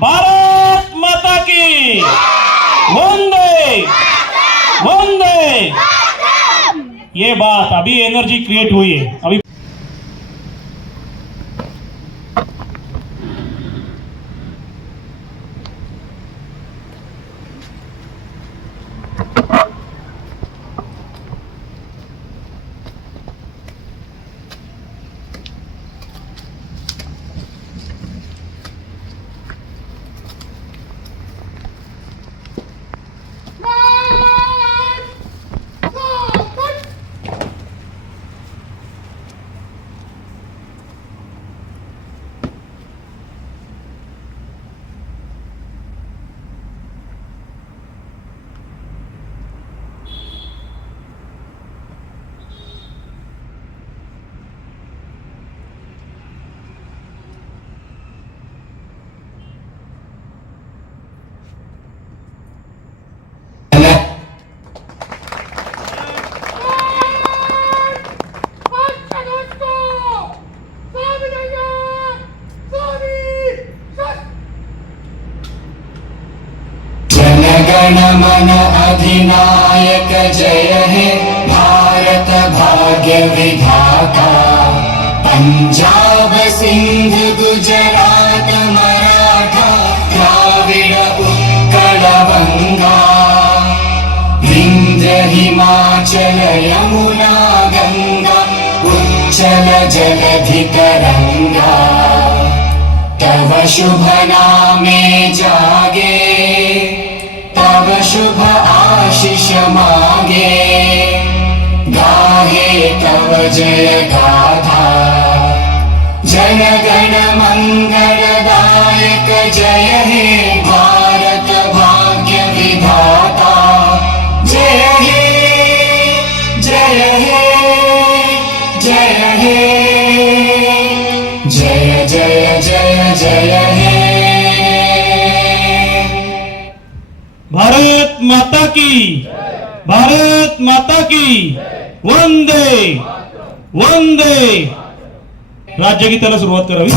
भारत माता की वंदे वंदे। ये बात अभी एनर्जी क्रिएट हुई है अभी। गण मन अधिनायक जय हे भारत भाग्य विधाता। पंजाब सिंध गुजरात मराठा द्राविड उत्कल बंगा। विंध्य हिमाचल यमुना गंगा उच्चल जलधि तरंगा। तव शुभ नामे जागे तब शुभ आशीष मांगे। गाहे तब जय गाथा जन गण मंगलदायक जय हे भारत भाग्य विधाता। जय हे जय हे जय हे जय जय जय जय हे। भारत माता की भारत माता की वंदे वंदे। राज्यगीताला सुरुवात करावी।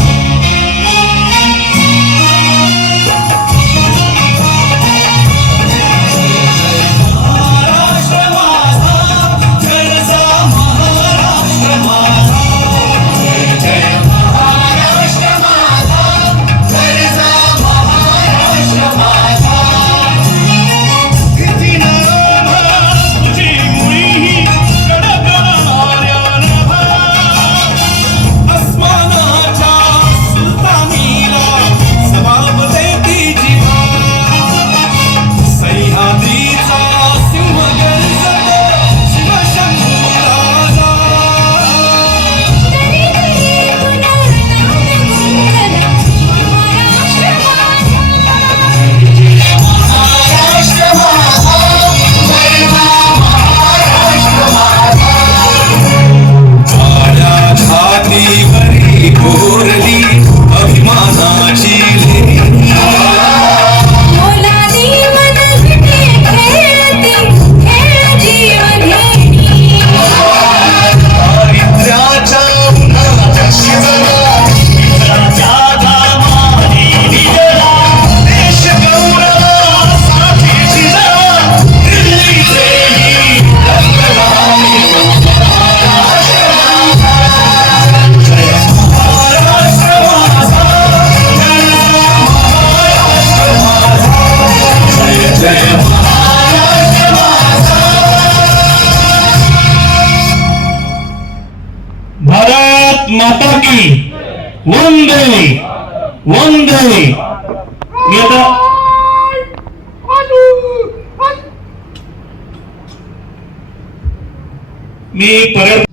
माता की वंदे वंदे। मी परत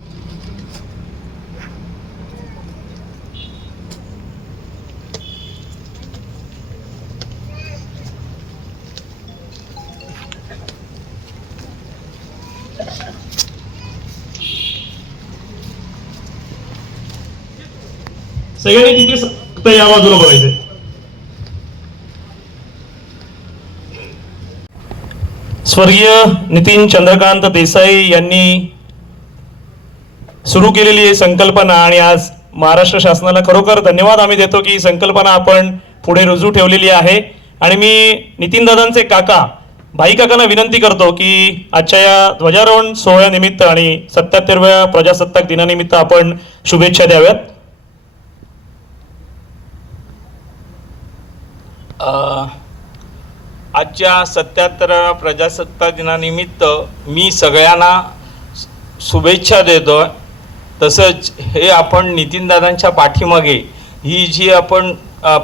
सगळ्यांनी तिथे फक्त या बाजूला बघायचंय। स्वर्गीय नितीन चंद्रकांत देसाई यांनी सुरू केलेली संकल्पना आणि आज महाराष्ट्र शासनाला खरोखर धन्यवाद आम्ही देतो की ही संकल्पना आपण पुढे रुजू ठेवलेली आहे. आणि मी नितीनदादांचे काका भाई काकांना विनंती करतो की आजच्या या ध्वजारोहण सोहळ्यानिमित्त आणि 77व्या प्रजासत्ताक दिनानिमित्त आपण शुभेच्छा द्याव्यात. आजच्या 77व्या प्रजासत्ताक दिनानिमित्त मी सगळ्यांना शुभेच्छा देतो. तसंच हे आपण नितीनदादांच्या पाठीमागे ही जी आपण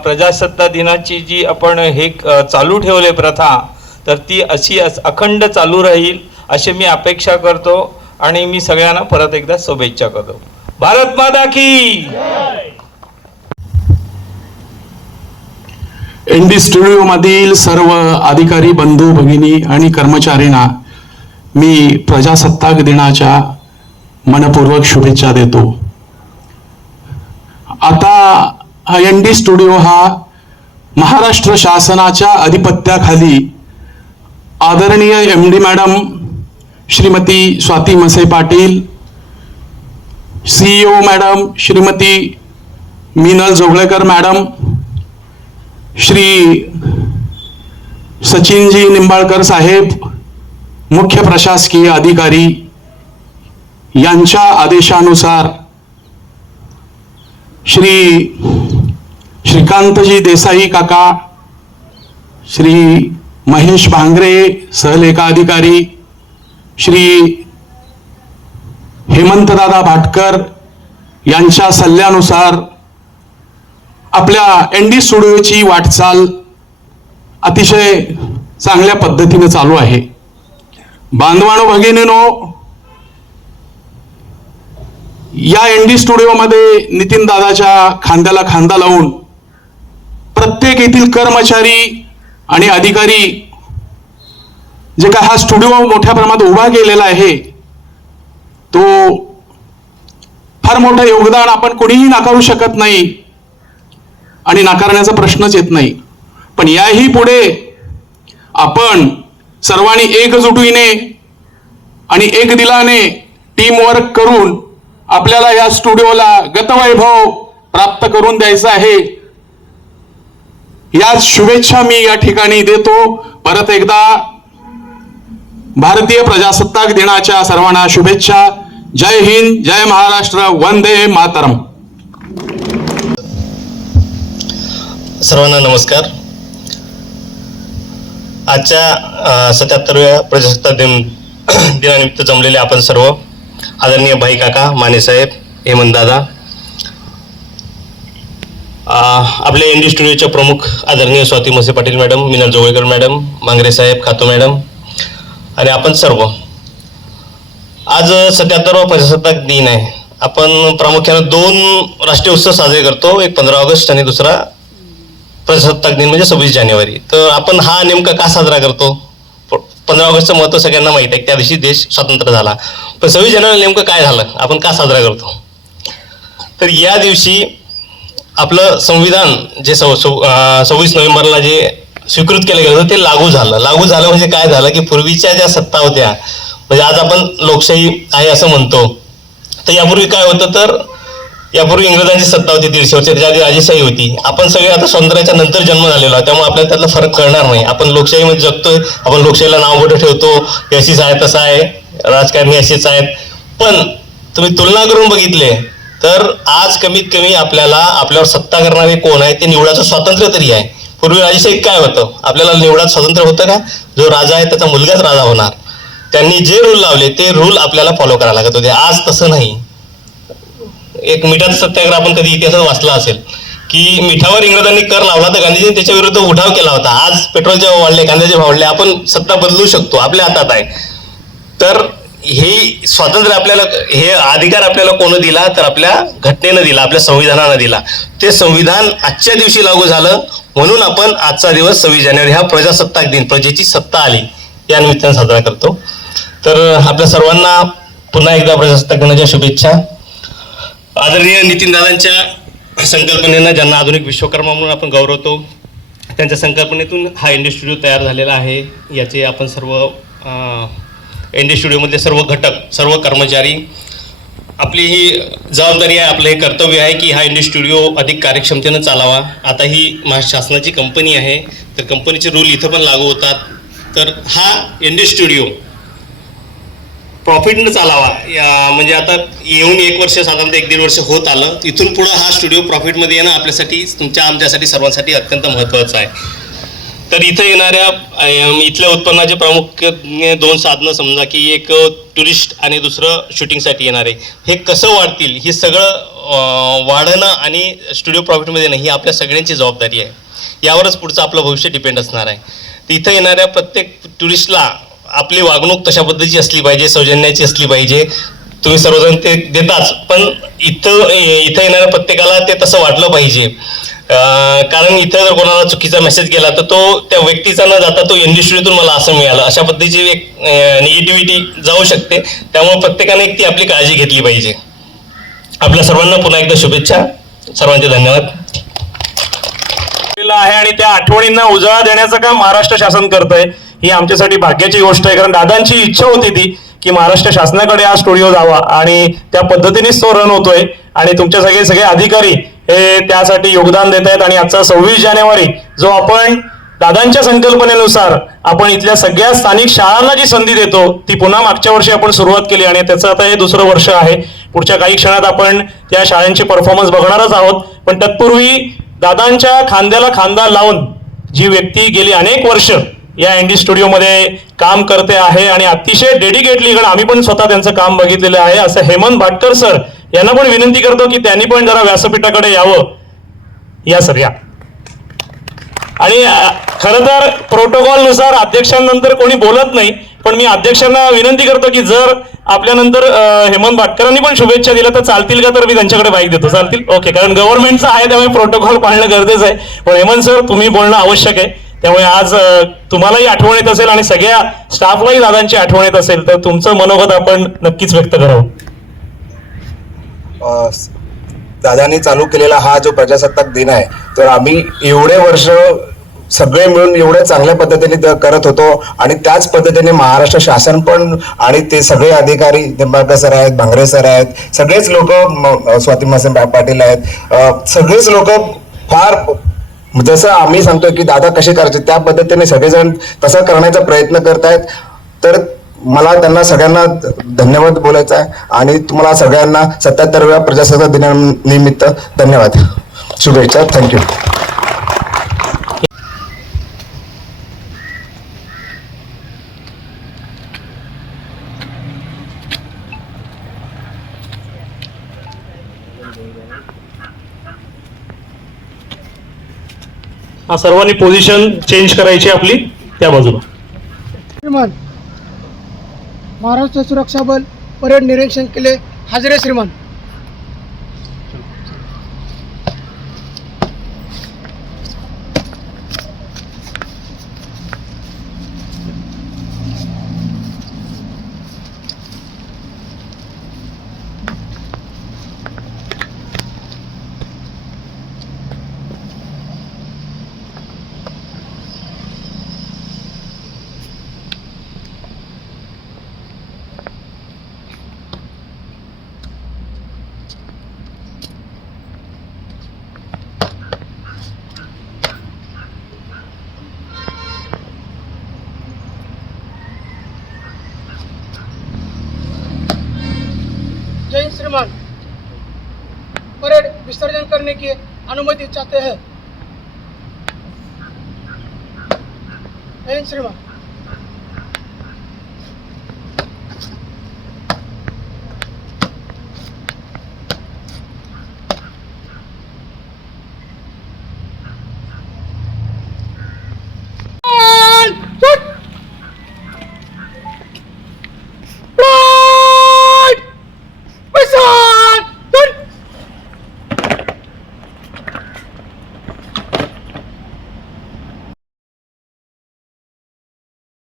प्रजासत्ताक दिनाची जी आपण हे चालू ठेवले प्रथा, तर ती अशी अखंड चालू राहील अशी मी अपेक्षा करतो आणि मी सगळ्यांना परत एकदा शुभेच्छा करतो. भारत माता की. एनडी स्टुडिओमधील सर्व अधिकारी बंधू भगिनी आणि कर्मचाऱ्यांना मी प्रजासत्ताक दिनाच्या मनपूर्वक शुभेच्छा देतो. आता हा एनडी स्टुडिओ हा महाराष्ट्र शासनाच्या अधिपत्याखाली आदरणीय MD madam Shrimati Swati Mase Patil, CEO madam Shrimati Meenal Joglekar madam, Shri Sachinji Nimbalkar साहेब, मुख्य प्रशासकीय अधिकारी यांच्या आदेशानुसार श्रीकांतजी देसाई काका, श्री महेश भांगरे सहलेखा अधिकारी, श्री हेमंतदादा भाटकर यांच्या सल्ल्यानुसार आपल्या एनडी स्टुडिओची वाटचाल अतिशय चांगल्या पद्धतीने चालू आहे. बांधवानो भगिनीनो, या एनडी स्टुडिओमध्ये नितीन दादाच्या खांद्याला खांदा लावून प्रत्येक येथील कर्मचारी आणि अधिकारी जे काय हा स्टुडिओ मोठ्या प्रमाणात उभा केलेला आहे, तो फार मोठं योगदान आपण कोणीही नाकारू शकत नाही आणि नाकारण्याचा प्रश्नच येत नाही. पण याही पुढे आपण सर्वांनी एकजुटीने आणि एक दिलाने टीम वर्क करून आपल्याला या स्टुडिओला गतवैभव प्राप्त करून द्यायचं आहे. या शुभेच्छा मी या ठिकाणी देतो. परत एकदा भारतीय प्रजासत्ताक दिनाच्या सर्वांना शुभेच्छा. जय हिंद, जय महाराष्ट्र, वंदे मातरम. सर्वांना नमस्कार. आजच्या 77व्या प्रजासत्ताक दिनानिमित्त जमलेले आपण सर्व आदरणीय भाई काका, मानेसाहेब, हेमंतदादा, आपल्या एनडी स्टुडिओच्या प्रमुख आदरणीय स्वाती मसे पाटील मॅडम, मीनल जोगळेकर मॅडम, मांगरे साहेब, खातो मॅडम आणि आपण सर्व. आज 77वा प्रजासत्ताक दिन आहे. आपण प्रामुख्यानं 2 राष्ट्रीय उत्सव साजरे करतो, एक 15 ऑगस्ट आणि दुसरा प्रजासत्ताक दिन म्हणजे 26 जानेवारी. तर आपण हा नेमका का साजरा करतो? 15 ऑगस्टचं महत्त्व सगळ्यांना माहीत आहे, त्या दिवशी देश स्वतंत्र झाला. पण 26 जानेवारी नेमकं काय झालं, आपण का साजरा करतो? तर या दिवशी आपलं संविधान जे 26 नोव्हेंबरला जे स्वीकृत केलं गेलं होतं ते लागू झालं म्हणजे काय झालं की पूर्वीच्या ज्या सत्ता होत्या, म्हणजे आज आपण लोकशाही आहे असं म्हणतो, तर यापूर्वी काय होतं, तर यापूर्वी इंग्रजांची सत्ता होती 150 वर्ष, त्याच्या आधी राजेशाही होती. आपण सगळे आता स्वातंत्र्याच्या नंतर जन्म झालेलो आहे, त्यामुळे आपल्याला त्यातला फरक कळणार नाही. आपण लोकशाहीमध्ये जगतोय, आपण लोकशाहीला नाव मोठं ठेवतो, हे अशीच आहे तसं आहे, राजकारणी असेच आहेत. पण तुम्ही तुलना करून बघितले तर आज कमीत कमी आपल्याला आपल्यावर सत्ता करणारे कोण आहे ते निवडाचं स्वातंत्र्य तरी आहे. पूर्वी राजेशाहीत काय होतं, आपल्याला निवडाचं स्वातंत्र्य होतं का? जो राजा आहे त्याचा मुलगाच राजा होणार. त्यांनी जे रूल लावले ते रूल आपल्याला फॉलो करायला लागत होते. आज तसं नाही. एक मिठाचा सत्याग्रह आपण कधी इतिहासात वाचला असेल की मिठावर इंग्रजांनी कर लावला तर गांधीजींनी त्याच्या विरुद्ध उठाव केला होता. आज पेट्रोलचे भाव वाढले, कांद्याचे भाव वाढले, आपण सत्ता बदलू शकतो, आपल्या हातात आहे. तर हे स्वातंत्र्य आपल्याला, हे अधिकार आपल्याला कोण दिला, तर आपल्या घटनेनं दिला, आपल्या संविधानानं दिला. ते संविधान आजच्या दिवशी लागू झालं म्हणून आपण आजचा दिवस 26 जानेवारी हा प्रजासत्ताक दिन, प्रजेची सत्ता आली या निमित्ताने साजरा करतो. तर आपल्या सर्वांना पुन्हा एकदा प्रजासत्ताक दिनाच्या शुभेच्छा. आदरणीय नितीनदादांच्या संकल्पनेनं, ज्यांना आधुनिक विश्वकर्मा म्हणून आपण गौरवतो, त्यांच्या संकल्पनेतून हा एनडी स्टुडिओ तयार झालेला आहे. याचे आपण सर्व एनडी स्टुडिओमधले सर्व घटक, सर्व कर्मचारी आपली ही जबाबदारी आहे, आपलं हे कर्तव्य आहे की हा इंडी स्टुडिओ अधिक कार्यक्षमतेनं चालावा. आता ही महाराष्ट्र शासनाची कंपनी आहे, तर कंपनीचे रूल इथं पण लागू होतात. तर हा इंडी स्टुडिओ प्रॉफिटनं चालावा, म्हणजे आता येऊन 1 वर्ष साधारणतः 1-1.5 वर्ष होत आलं. इथून पुढं हा स्टुडिओ प्रॉफिटमध्ये येणं आपल्यासाठी, आमच्यासाठी सर्वांसाठी अत्यंत महत्त्वाचं आहे. तर इथं येणाऱ्या इथल्या उत्पन्नाचे प्रामुख्याने 2 साधनं, समजा की एक टुरिस्ट आणि दुसरं शूटिंगसाठी येणारे, हे कसं वाढतील, हे सगळं वाढणं आणि स्टुडिओ प्रॉफिटमध्ये येणं ही आपल्या सगळ्यांची जबाबदारी आहे. यावरच पुढचं आपलं भविष्य डिपेंड असणार आहे. तर इथं येणाऱ्या प्रत्येक टुरिस्टला आपली वागणूक तशा पद्धतीची असली पाहिजे, सौजन्याची असली पाहिजे. तुम्ही सर्वजण ते देताच, पण इथं येणाऱ्या प्रत्येकाला ते तसं वाटलं पाहिजे. कारण इथं जर कोणाला चुकीचा मेसेज गेला तर तो त्या व्यक्तीचा न जाता तो एनडी स्टुडिओतून मला असं मिळालं, अशा पद्धतीची एक निगेटिव्हिटी जाऊ शकते. त्यामुळे प्रत्येकाने एक ती आपली काळजी घेतली पाहिजे. आपल्या सर्वांना पुन्हा एकदा शुभेच्छा. सर्वांचे धन्यवाद. आहे आणि त्या आठवणींना उजाळा देण्याचं काम महाराष्ट्र शासन करतंय. ही आमच्यासाठी भाग्याची गोष्ट आहे, कारण दादांची इच्छा होती ती की महाराष्ट्र शासनाकडे हा स्टुडिओ जावा आणि त्या पद्धतीनेच तो रन होतोय. आणि तुमच्या सगळे अधिकारी हे त्यासाठी योगदान देत आहेत. आणि आजचा 26 जानेवारी जो आपण दादांच्या संकल्पनेनुसार आपण इथल्या सगळ्या स्थानिक शाळांना जी संधी देतो, ती पुन्हा मागच्या वर्षी आपण सुरुवात केली आणि त्याचं आता हे 2रं वर्ष आहे. पुढच्या काही क्षणात आपण त्या शाळांची परफॉर्मन्स बघणारच आहोत. पण तत्पूर्वी दादांच्या खांद्याला खांदा लावून जी व्यक्ती गेली अनेक वर्ष या एनडी स्टुडिओमध्ये काम करते आहे आणि अतिशय डेडिकेटली, कारण आम्ही पण स्वतः त्यांचं काम बघितलेलं आहे, असं हेमंत भाटकर सर यांना पण विनंती करतो की त्यांनी पण जरा व्यासपीठाकडे यावं. या सर या. आणि खरं तर प्रोटोकॉलनुसार अध्यक्षांनंतर कोणी बोलत नाही, पण मी अध्यक्षांना विनंती करतो की जर आपल्यानंतर हेमंत भाटकरांनी पण शुभेच्छा दिल्या तर चालतील का, तर मी त्यांच्याकडे माईक देतो. चालतील? ओके. कारण गव्हर्नमेंटचं आहे त्यामुळे प्रोटोकॉल पाळणं गरजेचं आहे. पण हेमंत सर तुम्ही बोलणं आवश्यक आहे. त्यामुळे आज तुम्हालाही आठवण येत असेल आणि सगळ्या स्टाफलाही दादांची आठवण येत असेल, तर तुमचं मनोगत आपण नक्कीच व्यक्त करावं. दादांनी चालू केलेला हा जो प्रजासत्ताक दिन आहे, तर आम्ही एवढे वर्ष सगळे मिळून एवढ्या चांगल्या पद्धतीने करत होतो. आणि त्याच पद्धतीने महाराष्ट्र शासन पण आणि ते सगळे अधिकारी, निंबाळकर सर आहेत, भांगरे सर आहेत, सगळेच लोक, स्वाती मासे पाटील आहेत, सगळेच लोक फार जसं आम्ही सांगतोय की दादा कसे करायचे त्या पद्धतीने सगळेजण तसं करण्याचा प्रयत्न करतायत. तर मला त्यांना सगळ्यांना धन्यवाद बोलायचा आहे आणि तुम्हाला सगळ्यांना 77व्या प्रजासत्ताक दिनानिमित्त धन्यवाद, शुभेच्छा. थँक्यू. सर्वांनी पोझिशन चेंज करायची आपली त्या बाजूला. श्रीमान, महाराष्ट्र सुरक्षा बल परेड निरीक्षण केले. हाजरे श्रीमान. जय हिंद श्रीमान. परेड विसर्जन करने की अनुमति चाहते हैं. जय हिंद श्रीमान.